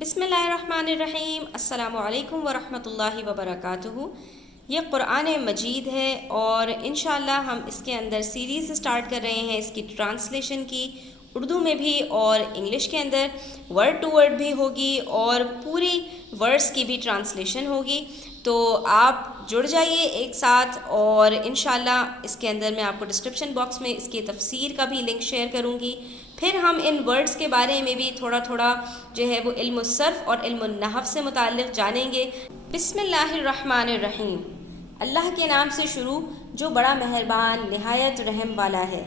بسم اللہ الرحمن الرحیم۔ السلام علیکم ورحمۃ اللہ وبرکاتہ۔ یہ قرآن مجید ہے اور انشاءاللہ ہم اس کے اندر سیریز سٹارٹ کر رہے ہیں اس کی ٹرانسلیشن کی، اردو میں بھی اور انگلش کے اندر ورڈ ٹو ورڈ بھی ہوگی اور پوری ورڈز کی بھی ٹرانسلیشن ہوگی۔ تو آپ جڑ جائیے ایک ساتھ، اور انشاءاللہ اس کے اندر میں آپ کو ڈسکرپشن باکس میں اس کی تفسیر کا بھی لنک شیئر کروں گی۔ پھر ہم ان ورڈز کے بارے میں بھی تھوڑا تھوڑا جو ہے وہ علم الصرف اور علم النحو سے متعلق جانیں گے۔ بسم اللہ الرحمن الرحیم۔ اللہ کے نام سے شروع جو بڑا مہربان نہایت رحم والا ہے۔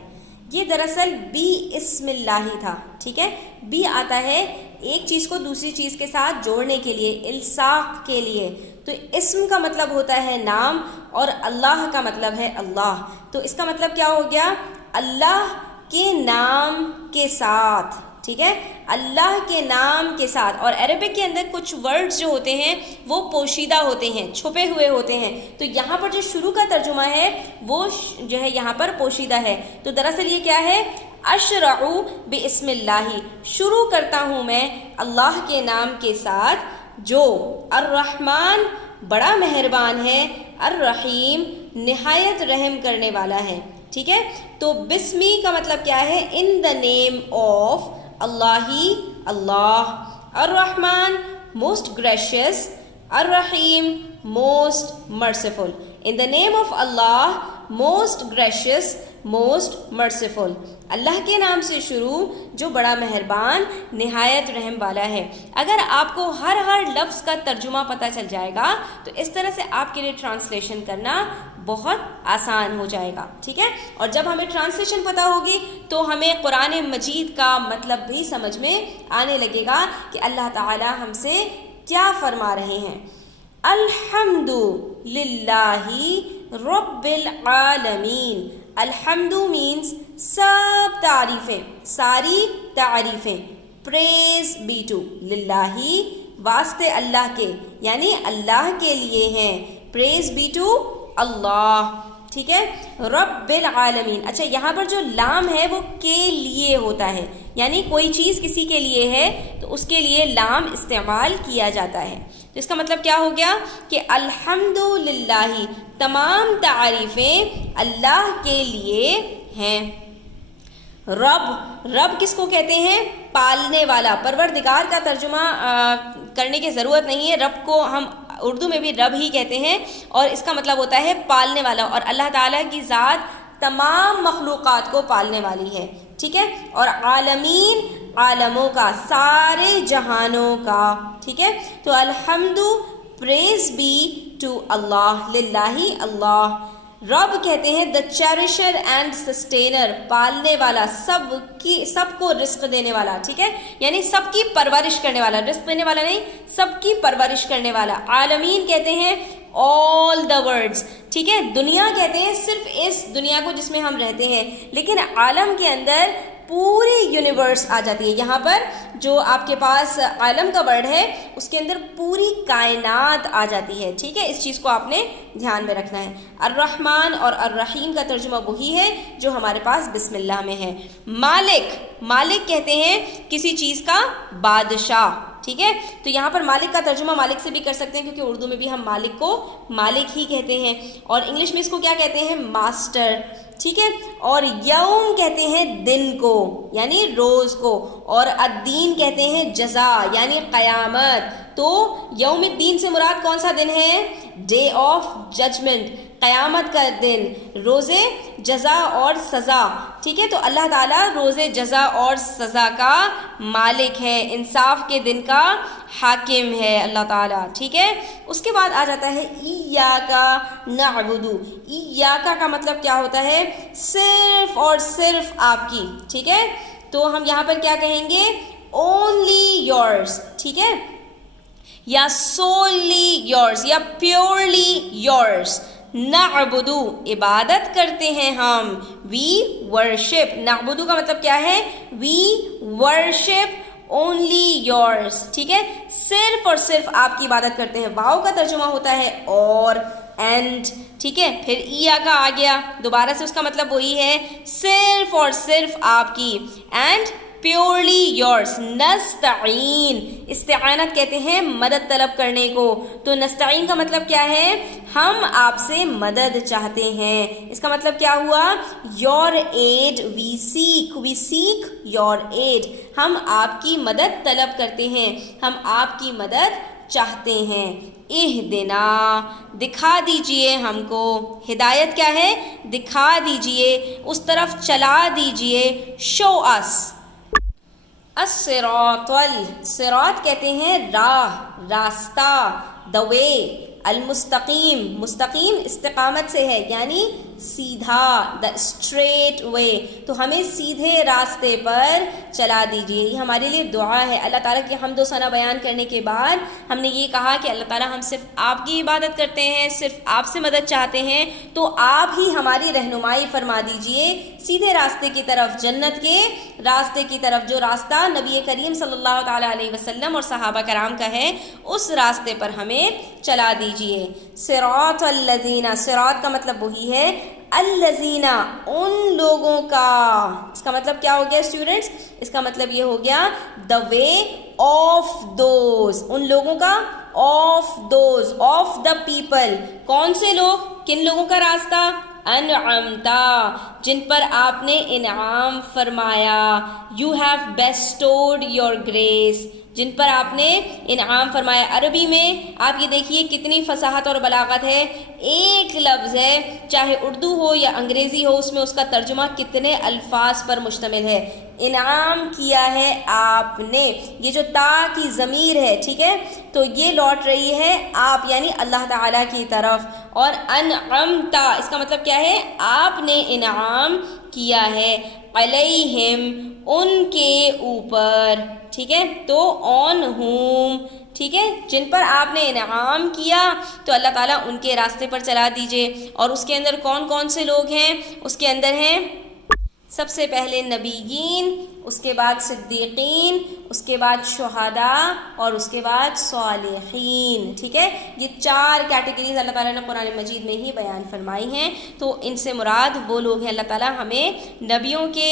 یہ دراصل بی اسم اللہ تھا، ٹھیک ہے۔ بی آتا ہے ایک چیز کو دوسری چیز کے ساتھ جوڑنے کے لیے، الصاق کے لیے۔ تو اسم کا مطلب ہوتا ہے نام اور اللہ کا مطلب ہے اللہ۔ تو اس کا مطلب کیا ہو گیا؟ اللہ کے نام کے ساتھ، ٹھیک ہے، اللہ کے نام کے ساتھ۔ اور عربک کے اندر کچھ ورڈز جو ہوتے ہیں وہ پوشیدہ ہوتے ہیں، چھپے ہوئے ہوتے ہیں، تو یہاں پر جو شروع کا ترجمہ ہے وہ جو ہے یہاں پر پوشیدہ ہے۔ تو دراصل یہ کیا ہے؟ اشرع باسم اللہ، شروع کرتا ہوں میں اللہ کے نام کے ساتھ جو الرحمن بڑا مہربان ہے، الرحیم نہایت رحم کرنے والا ہے، ٹھیک ہے۔ تو بسمی کا مطلب کیا ہے؟ ان دا نیم آف اللہ، اللہ، الرحمن موسٹ گریشیس، الرحیم most merciful. In the name of اللہ موسٹ گریشیس موسٹ مرسیفل، اللہ کے نام سے شروع جو بڑا مہربان نہایت رحم والا ہے۔ اگر آپ کو ہر لفظ کا ترجمہ پتہ چل جائے گا تو اس طرح سے آپ کے لیے ٹرانسلیشن کرنا بہت آسان ہو جائے گا، ٹھیک ہے۔ اور جب ہمیں ٹرانسلیشن پتہ ہوگی تو ہمیں قرآن مجید کا مطلب بھی سمجھ میں آنے لگے گا کہ اللہ تعالی ہم سے کیا فرما رہے ہیں۔ الحمد للہ رب العالمین۔ الحمد مینس سب تعریفیں، ساری تعریفیں، پریز بی ٹو للہ، واسطے اللہ کے، یعنی اللہ کے لیے ہیں، پریز بی ٹو اللہ، ٹھیک ہے۔ رب العالمین، اچھا یہاں پر جو لام ہے وہ کے لیے ہوتا ہے، یعنی کوئی چیز کسی کے لیے ہے تو اس کے لیے لام استعمال کیا جاتا ہے۔ تو اس کا مطلب کیا ہو گیا کہ الحمد للہ تمام تعریفیں اللہ کے لیے ہیں۔ رب کس کو کہتے ہیں؟ پالنے والا۔ پروردگار کا ترجمہ کرنے کی ضرورت نہیں ہے، رب کو ہم اردو میں بھی رب ہی کہتے ہیں اور اس کا مطلب ہوتا ہے پالنے والا، اور اللہ تعالیٰ کی ذات تمام مخلوقات کو پالنے والی ہے، ٹھیک ہے۔ اور عالمین عالموں کا، سارے جہانوں کا، ٹھیک ہے۔ تو الحمد پریز بی ٹو اللہ، للہ اللہ۔ رب کہتے ہیں دا چیریشر اینڈ سسٹینر، پالنے والا، سب کو رزق دینے والا، ٹھیک ہے، یعنی سب کی پرورش کرنے والا، رزق دینے والا نہیں، سب کی پرورش کرنے والا۔ عالمین کہتے ہیں all the words، ٹھیک ہے۔ دنیا کہتے ہیں صرف اس دنیا کو جس میں ہم رہتے ہیں، لیکن عالم کے اندر پوری یونیورس آ جاتی ہے۔ یہاں پر جو آپ کے پاس عالم کا ورڈ ہے اس کے اندر پوری کائنات آ جاتی ہے، ٹھیک ہے۔ اس چیز کو آپ نے دھیان میں رکھنا ہے۔ الرحمن اور الرحیم کا ترجمہ وہی ہے جو ہمارے پاس بسم اللہ میں ہے۔ مالک کہتے ہیں کسی چیز کا بادشاہ، ٹھیک ہے۔ تو یہاں پر مالک کا ترجمہ مالک سے بھی کر سکتے ہیں، کیونکہ اردو میں بھی ہم مالک کو مالک ہی کہتے ہیں، اور انگلش میں اس کو کیا کہتے ہیں؟ ماسٹر، ٹھیک ہے۔ اور یوم کہتے ہیں دن کو، یعنی روز کو، اور الدین کہتے ہیں جزا، یعنی قیامت۔ تو یوم الدین سے مراد کون سا دن ہے؟ ڈے آف ججمنٹ، قیامت کا دن، روز جزا اور سزا، ٹھیک ہے۔ تو اللہ تعالیٰ روز جزا اور سزا کا مالک ہے، انصاف کے دن کا حاکم ہے اللہ تعالیٰ، ٹھیک ہے۔ اس کے بعد آ جاتا ہے ایاک نعبد۔ ایاک کا مطلب کیا ہوتا ہے؟ صرف اور صرف آپ کی، ٹھیک ہے۔ تو ہم یہاں پر کیا کہیں گے؟ اونلی یورز، ٹھیک ہے، یا سوللی یورز، یا پیورلی یورز۔ نعبدو عبادت کرتے ہیں ہم، وی ورشپ۔ نعبدو کا مطلب کیا ہے؟ وی ورشپ اونلی یورز، ٹھیک ہے، صرف اور صرف آپ کی عبادت کرتے ہیں۔ واؤ کا ترجمہ ہوتا ہے اور، اینڈ، ٹھیک ہے۔ پھر ایاکا آ گیا، دوبارہ سے اس کا مطلب وہی ہے، صرف اور صرف آپ کی، اینڈ پیورلی یورس. نستعین, استعانت کہتے ہیں مدد طلب کرنے کو. تو نستعین کا مطلب کیا ہے؟ ہم آپ سے مدد چاہتے ہیں. اس کا مطلب کیا ہوا؟ Your aid we seek, we seek your aid. ہم آپ کی مدد طلب کرتے ہیں, ہم آپ کی مدد چاہتے ہیں. اہدنا, دکھا دیجئے ہم کو. ہدایت کیا ہے؟ دکھا دیجئے, اس طرف چلا دیجئے. شو اس. الصراط, الصراط کہتے ہیں راہ, راستہ, دا وے. المستقیم, مستقیم استقامت سے ہے یعنی سیدھا, دا اسٹریٹ وے. تو ہمیں سیدھے راستے پر چلا دیجیے. یہ ہمارے لیے دعا ہے. اللہ تعالیٰ کی حمد و ثنا بیان کرنے کے بعد ہم نے یہ کہا کہ اللہ تعالیٰ ہم صرف آپ کی عبادت کرتے ہیں, صرف آپ سے مدد چاہتے ہیں, تو آپ ہی ہماری رہنمائی فرما دیجیے سیدھے راستے کی طرف, جنت کے راستے کی طرف, جو راستہ نبی کریم صلی اللہ تعالیٰ علیہ وسلم اور صحابہ کرام کا ہے, اس راستے پر ہمیں چلا دیجیے. صراط الذین, صراط کا مطلب وہی ہے الذین, ان لوگوں کا. اس کا مطلب کیا ہو گیا اسٹوڈنٹس؟ اس کا مطلب یہ ہو گیا دا وے آف دوز, ان لوگوں کا, of those, of the people. کون سے لوگ؟ کن لوگوں کا راستہ؟ انعمتا, جن پر آپ نے انعام فرمایا. You have bestowed your grace, جن پر آپ نے انعام فرمایا. عربی میں آپ یہ دیکھیے کتنی فصاحت اور بلاغت ہے. ایک لفظ ہے, چاہے اردو ہو یا انگریزی ہو, اس میں اس کا ترجمہ کتنے الفاظ پر مشتمل ہے. انعام کیا ہے آپ نے, یہ جو تا کی ضمیر ہے, ٹھیک ہے, تو یہ لوٹ رہی ہے آپ یعنی اللہ تعالیٰ کی طرف. اور انعمتا, اس کا مطلب کیا ہے؟ آپ نے انعام کیا ہے. علیہم, ان کے اوپر, ٹھیک ہے, تو آن ہوم, ٹھیک ہے, جن پر آپ نے انعام کیا تو اللہ تعالیٰ ان کے راستے پر چلا دیجئے. اور اس کے اندر کون کون سے لوگ ہیں؟ اس کے اندر ہیں سب سے پہلے نبیین, اس کے بعد صدیقین, اس کے بعد شہداء, اور اس کے بعد صالحین. ٹھیک ہے, یہ 4 کیٹیگریز اللہ تعالیٰ نے قرآن مجید میں ہی بیان فرمائی ہیں. تو ان سے مراد وہ لوگ ہیں. اللہ تعالیٰ ہمیں نبیوں کے,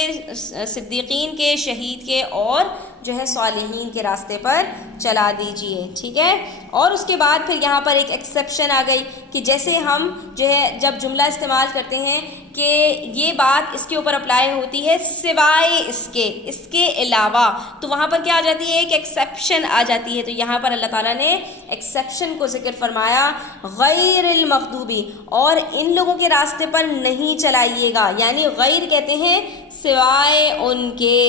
صدیقین کے, شہید کے اور جو ہے صالحین کے راستے پر چلا دیجئے. ٹھیک ہے, اور اس کے بعد پھر یہاں پر ایک ایکسیپشن آ گئی کہ جیسے ہم جو ہے جب جملہ استعمال کرتے ہیں کہ یہ بات اس کے اوپر اپلائی ہوتی ہے سوائے اس کے علاوہ, تو وہاں پر کیا آ جاتی ہے؟ ایک ایکسیپشن آ جاتی ہے. تو یہاں پر اللہ تعالیٰ نے ایکسیپشن کو ذکر فرمایا, غیر المغضوبی, اور ان لوگوں کے راستے پر نہیں چلائیے گا, یعنی غیر کہتے ہیں سوائے ان کے,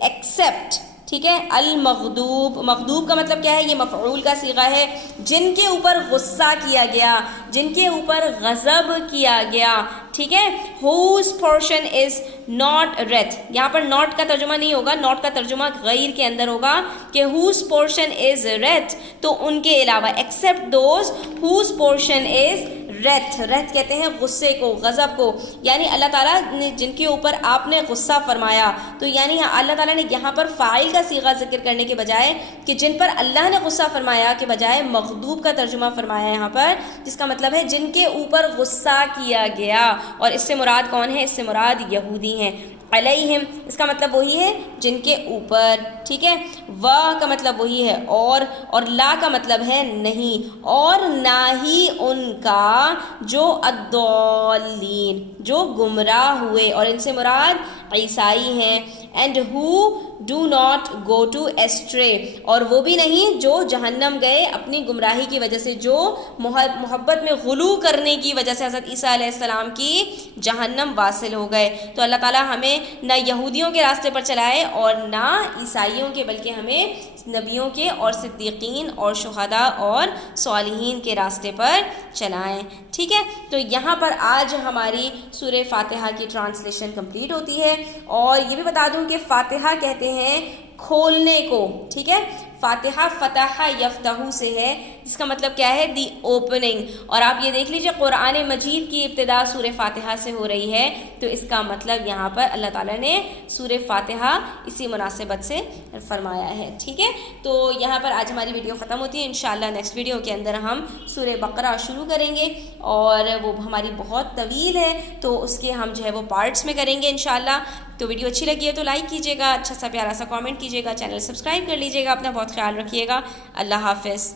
ایکسیپٹ. ٹھیک ہے, المغضوب, مغضوب کا مطلب کیا ہے؟ یہ مفعول کا صیغہ ہے, جن کے اوپر غصہ کیا گیا, جن کے اوپر غضب کیا گیا. ٹھیک ہے, whose portion is not wrath, یہاں پر not کا ترجمہ نہیں ہوگا, not کا ترجمہ غیر کے اندر ہوگا کہ whose portion is wrath, تو ان کے علاوہ, except those whose portion is wrath. wrath کہتے ہیں غصے کو, غضب کو, یعنی اللہ تعالیٰ نے جن کے اوپر آپ نے غصہ فرمایا. تو یعنی اللہ تعالیٰ نے یہاں پر فاعل کا صیغہ ذکر کرنے کے بجائے کہ جن پر اللہ نے غصہ فرمایا کے بجائے مغضوب کا ترجمہ فرمایا یہاں پر, جس کا مطلب ہے جن کے اوپر غصہ کیا گیا. اور اس سے مراد کون ہے؟ اس سے مراد یہودی ہیں. علیہم, اس کا مطلب وہی ہے جن کے اوپر. ٹھیک ہے, وا کا مطلب وہی ہے اور لا کا مطلب ہے نہیں, اور نہ ہی ان کا جو الضالین, جو گمراہ ہوئے, اور ان سے مراد عیسائی ہیں. And who do not go to astray, اور وہ بھی نہیں جو جہنم گئے اپنی گمراہی کی وجہ سے, جو محبت میں غلو کرنے کی وجہ سے حضرت عیسیٰ علیہ السلام کی جہنم واصل ہو گئے. تو اللہ تعالیٰ ہمیں نہ یہودیوں کے راستے پر چلائے اور نہ عیسائیوں کے, بلکہ ہمیں نبیوں کے اور صدیقین اور شہداء اور صالحین کے راستے پر چلائیں. ٹھیک ہے, تو یہاں پر آج ہماری سورہ فاتحہ کی ٹرانسلیشن کمپلیٹ ہوتی ہے. اور یہ بھی بتا دوں کہ فاتحہ کہتے ہیں کھولنے کو. ٹھیک ہے, فاتحہ فتح یفتح سے ہے، جس کا مطلب کیا ہے؟ The opening. اور آپ یہ دیکھ لیجئے قرآن مجید کی ابتدا سورہ فاتحہ سے ہو رہی ہے، تو اس کا مطلب یہاں پر اللہ تعالیٰ نے سورہ فاتحہ اسی مناسبت سے فرمایا ہے. ٹھیک ہے، تو یہاں پر آج ہماری ویڈیو ختم ہوتی ہے. انشاءاللہ نیکسٹ ویڈیو کے اندر ہم سورہ بقرہ شروع کریں گے، اور وہ ہماری بہت طویل ہے، تو اس کے ہم جو ہے وہ پارٹس میں کریں گے انشاءاللہ. تو ویڈیو اچھی لگی ہے تو لائک کیجیے گا، اچھا سا پیارا سا کامنٹ کیجیے گا، چینل سبسکرائب کر لیجیے گا. اپنا بہت خیال رکھیے گا. اللہ حافظ.